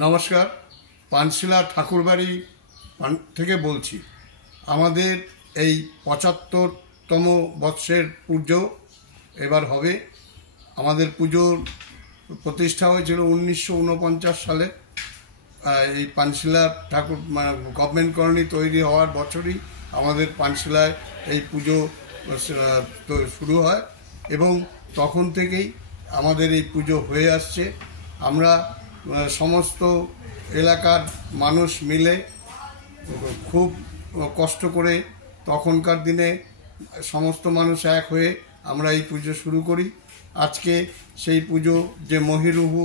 নমস্কার, পানশিলা ঠাকুরবাড়ি থেকে বলছি। আমাদের এই ৭৫তম বৎসরের পুজো এবার হবে। আমাদের পুজোর প্রতিষ্ঠা হয়েছিল ১৯৪৯ সালে। এই পানশিলা ঠাকুর গভর্নমেন্ট কলোনি তৈরি হওয়ার বছরই আমাদের পানশিলায় এই পুজো শুরু হয় এবং তখন থেকেই আমাদের এই পুজো হয়ে আসছে। আমরা সমস্ত এলাকার মানুষ মিলে খুব কষ্ট করে তখনকার দিনে সমস্ত মানুষ এক হয়ে আমরা এই পুজো শুরু করি। আজকে সেই পুজো যে মহিরুহু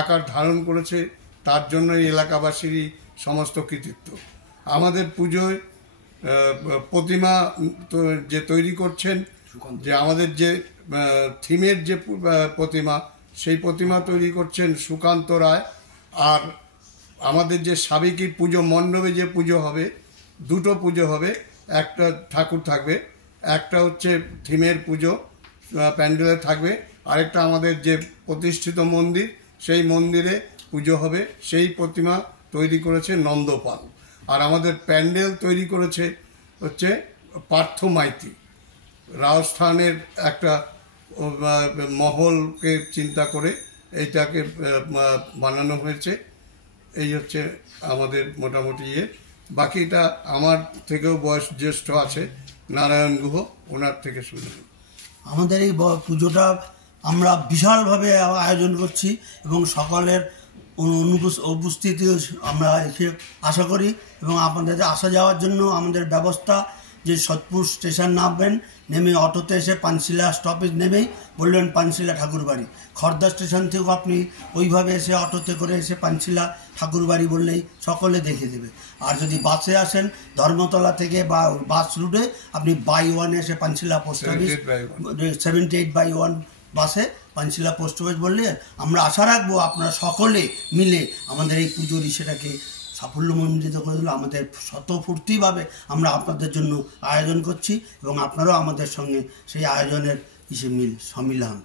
আকার ধারণ করেছে তার জন্য এলাকাবাসীরই সমস্ত কৃতিত্ব। আমাদের পুজোয় প্রতিমা যে তৈরি করছেন, যে আমাদের যে থিমের যে প্রতিমা, সেই প্রতিমা তৈরি করছেন সুকান্ত রায়। আর আমাদের যে সাবেকি পুজো মণ্ডপে যে পুজো হবে, দুটো পুজো হবে, একটা ঠাকুর থাকবে, একটা হচ্ছে থিমের পুজো প্যান্ডেলে থাকবে, আরেকটা আমাদের যে প্রতিষ্ঠিত মন্দির সেই মন্দিরে পুজো হবে। সেই প্রতিমা তৈরি করেছে নন্দপাল। আর আমাদের প্যান্ডেল তৈরি করেছে হচ্ছে পার্থ মাইতি। রাজস্থানের একটা মহলকে চিন্তা করে এইটাকে বানানো হয়েছে। এই হচ্ছে আমাদের মোটামুটি বাকিটা আমার থেকেও বয়স জ্যেষ্ঠ আছে নারায়ণ গুহ, ওনার থেকে শুনলাম। আমাদের এই পুজোটা আমরা বিশালভাবে আয়োজন করছি এবং সকলের উপস্থিতি আমরা আশা করি এবং আপনাদের আসা যাওয়ার জন্য আমাদের ব্যবস্থা যে সোদপুর স্টেশন নামবেন, নেমে অটোতে এসে পানশিলা স্টপেজ নেমেই বললেন পানশিলা ঠাকুরবাড়ি। খড়দা স্টেশন থেকেও আপনি ওইভাবে এসে অটোতে করে এসে পানশিলা ঠাকুরবাড়ি বললেই সকলে দেখে দেবে। আর যদি বাসে আসেন ধর্মতলা থেকে বা বাস রুটে আপনি বাই ওয়ানে এসে পানশিলা পোস্ট অফিস 78/1 বাসে পানশিলা পোস্ট অফিস বললে আমরা আশা রাখবো আপনারা সকলে মিলে আমাদের এই পুজোর সেটাকে সাফল্যমণ্ডিত করে দিল। আমাদের স্বতঃস্ফূর্তিভাবে আমরা আপনাদের জন্য আয়োজন করছি এবং আপনারাও আমাদের সঙ্গে সেই আয়োজনের সম্মিলন।